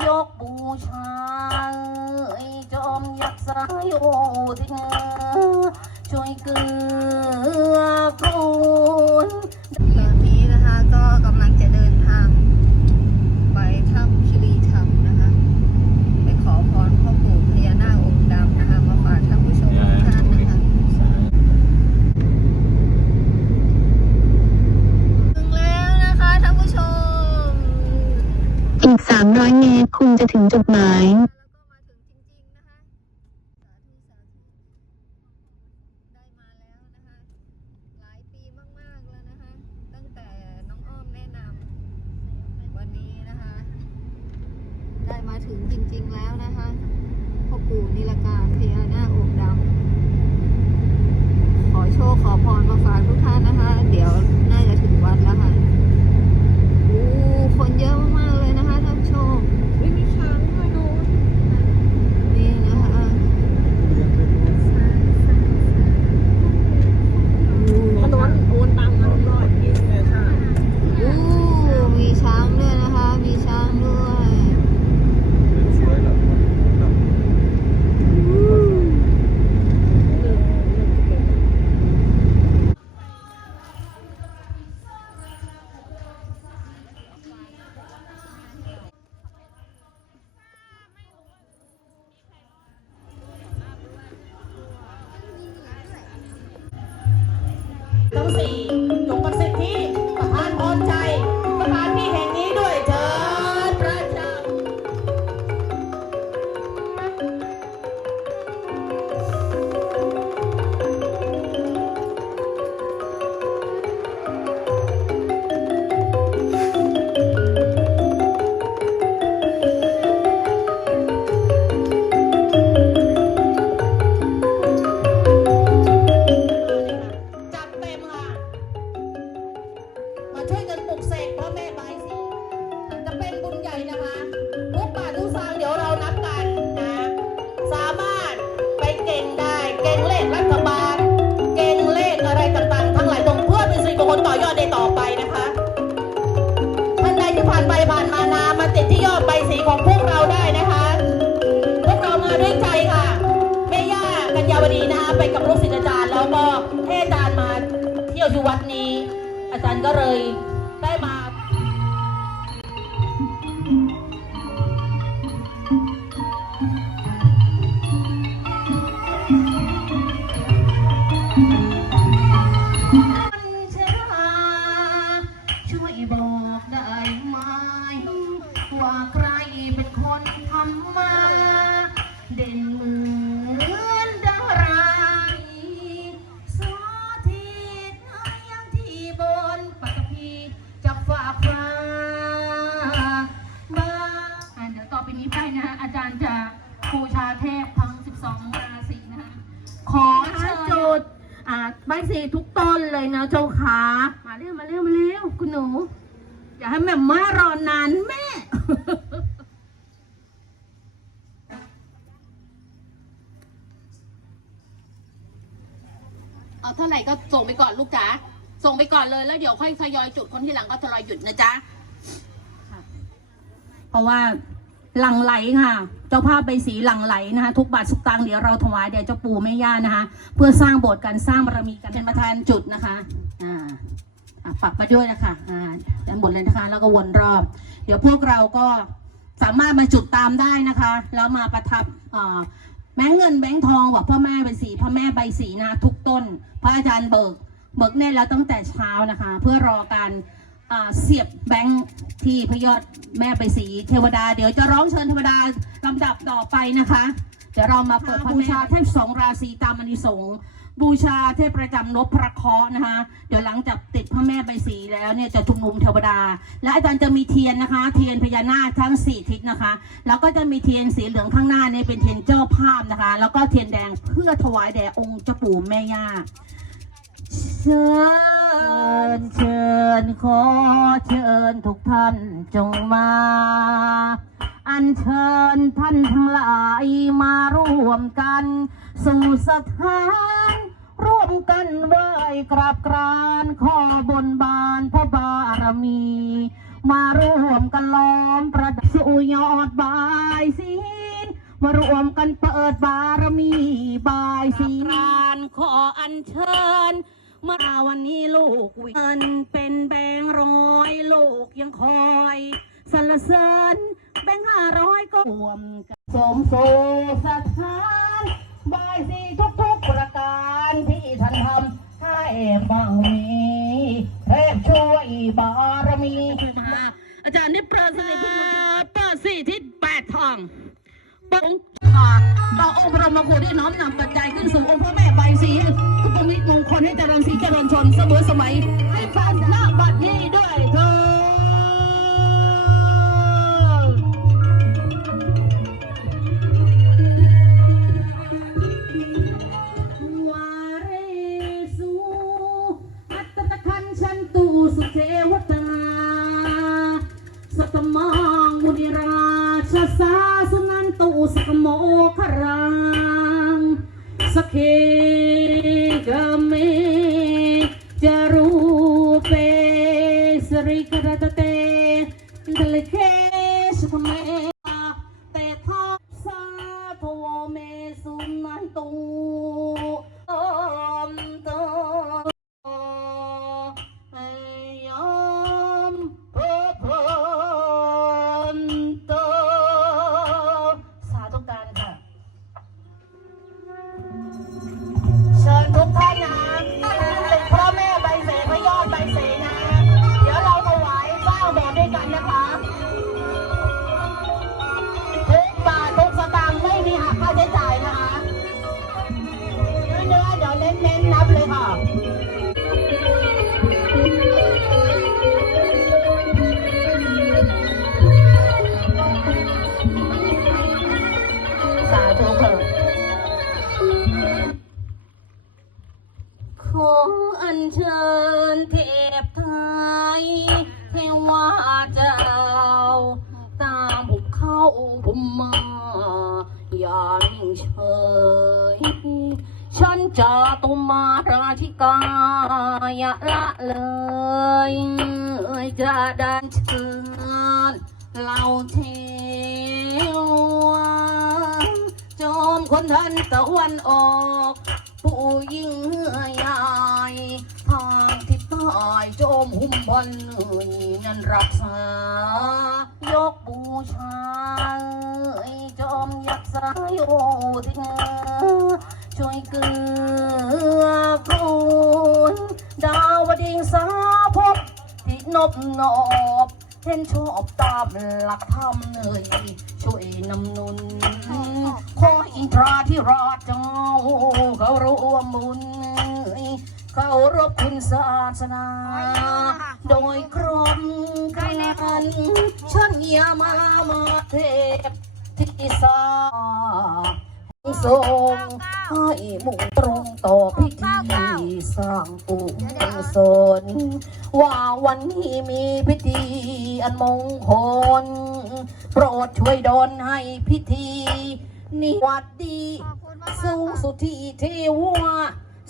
ยกบูชาไอ้จอมยักษ์สายโอทิช่วยเกลือกู ตอนนี้นะคะก็กำลังจะเดินทาง ไปถ้ำคิรีธรรมนะคะ ไปขอพรพ่อปู่พญานาคองค์ดำนะคะ มาฝากท่านผู้ชมทุกท่านนะคะ ถึงแล้วนะคะท่านผู้ชม อีก 300 เมตร คุณจะถึงจุดหมายได้มาแล้วนะคะหลายปีมากๆแล้วนะคะตั้งแต่น้องอ้อมแนะนำวันนี้นะคะได้มาถึงจริง ๆ แล้วนะคะพ่อปู่นิลการพญานาคองค์ดำขอโชค ขอพรมาฝากทุกท่านนะคะ เดี๋ยวน่าจะถึงวัดแล้วค่ะ โอ้ คนเยอะมาก นี้ อาจารย์ก็เลยได้มาช่วยบอกได้ไหมว่าใครเป็นคนทำมา เด่นมือ ใบสีทุกต้นเลยนะเจ้าขามาเร็วมาเร็วมาเร็วคุณหนู อย่าให้แม่มารอนานแม่เอาเท่าไหร่ก็ส่งไปก่อนลูกจ๋าส่งไปก่อนเลยแล้วเดี๋ยวค่อยทยอยจุดคนที่หลังก็ทยอยหยุดนะจ๊ะเพราะว่า หลังไหลค่ะ เจ้าภาพใบสีหลังไหลนะคะ ทุกบาททุกตังเดี๋ยวเราถวายเดี๋ยวเจ้าปู่แม่ย่านะคะ เพื่อสร้างโบสถ์กันสร้างบารมีกันเป็นประธานจุดนะคะ อ่าปักมาด้วยนะคะอ่าด้านบนเลยนะคะ แล้วก็วนรอบ เดี๋ยวพวกเราก็สามารถมาจุดตามได้นะคะ แล้วมาประทับอ่าแบงเงินแบงค์ทองบอกพ่อแม่ใบสีพ่อแม่ใบสีนะทุกต้น พระอาจารย์เบิก เบิกแน่แล้วตั้งแต่เช้านะคะ เพื่อรอการ เสียบแบงค์ที่พยอดแม่ไปสีเทวดา เดี๋ยวจะร้องเชิญเทวดาลำดับต่อไปนะคะ เดี๋ยวเรามาเปิดบูชาเทพสองราศีตามอนิสงส์บูชาเทพประจำนพพระเคราะห์นะคะ เดี๋ยวหลังจากติดพระแม่ใบสีแล้วเนี่ยจะชุมนุมเทวดา และอาจารย์จะมีเทียนนะคะ เทียนพญานาคทั้งสี่ทิศนะคะ แล้วก็จะมีเทียนสีเหลืองข้างหน้าเนี่ยเป็นเทียนเจ้าภาพนะคะ แล้วก็เทียนแดงเพื่อถวายแด่องค์เจ้าปู่แม่ย่าเชิญ เชิญขอเชิญทุกท่านจงมา อัญเชิญท่านทั้งหลายมาร่วมกัน สู่สถาน ร่วมกันไหว้กราบกรานขอบนบานพระบารมี มารวมกันล้อมประดับสู่ยอดบายศีลมารวมกันเปิดบารมีบายศีลานขออัญเชิญ มาวันนี้ลูกวิเงินเป็นแบงค์ร้อยลูกยังคอยสรรเสริญแบงค์ห้าร้อยก็รวมกันสมโซสถานบายสีทุกๆประการที่ท่านทำให้บังมีเทพช่วยบารมีอาจารย์นี่ประสิทธิ์ประสิทธิ์แปดทองปงขาดต่อองค์พระมครูได้น้อม สมอสมัย ให้ฟังหน้าบัดนี้ด้วยเถิดวาเรสุอัตตะคันชันตุสุเทวตาสัตมังมุนิราชสาสุนันตุสกโมครังสเค นั ตุมาราธิกาย่าละเลยจะดันเชิญเราเทวาจอมคนทันตะวันออก ผู้ยิ่งใหญ่ทางทิศใต้จอมหุ่มพันนั้นรักษายกบูชาจอมยักษ์สายโอทิง ช่วยเกือกูลดาวดิงสาพบที่นบนอบเห็นชอบตามหลักธรรมเนยช่วยนำนุนขออินทราที่ราชเจ้าเขาร่วมบุญเขารบคุณศาสนา โดยครบกันฉันยามามาเทพที่สา ทรงให้มุ่งตรงต่อพิธีสร้างกุศลว่าวันนี้มีพิธีอันมงคล โปรดช่วยดลให้พิธีนิวัดดีสูงสุดที่เทวา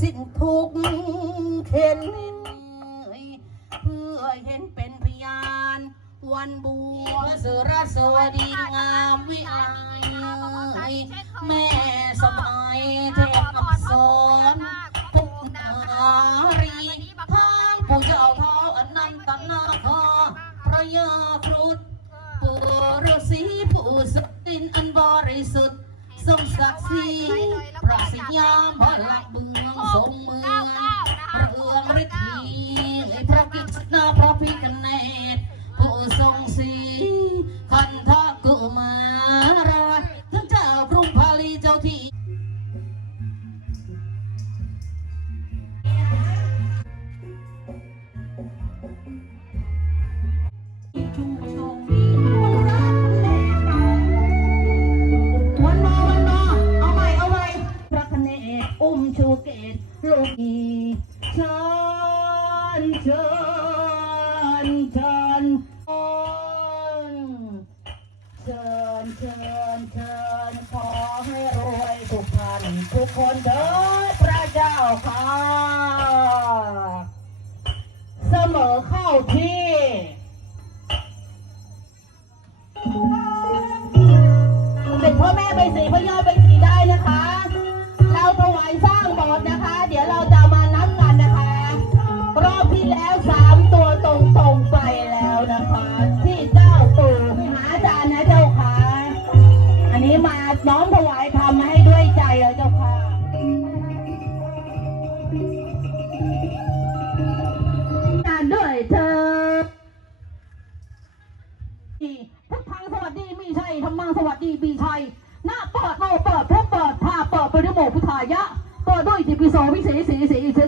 สิ้นทุกข์เข็นเพื่อเห็นเป็นพยาน วันบัวสรสวัสดี รุฑปู่ฤาษีผู้สตินอันบริสุทธิ์ทรงศักดิ์ศรีพระสยามพลักเบือ คนเดิดพระเจ้าค่ะ เสมอเข้าที่เด็กพ่อแม่ไปสีพ่อย่อไปสีได้นะคะ เราถวายสร้างบอดนะคะ เดี๋ยวเราจะมานับกันนะคะ รอบที่แล้วสามตัวตรงตรงไปแล้วนะคะ ที่เจ้าตู่หาจานนะเจ้าค่ะ อันนี้มาน้องถวายทำให้ ปิดโลเปิดทุ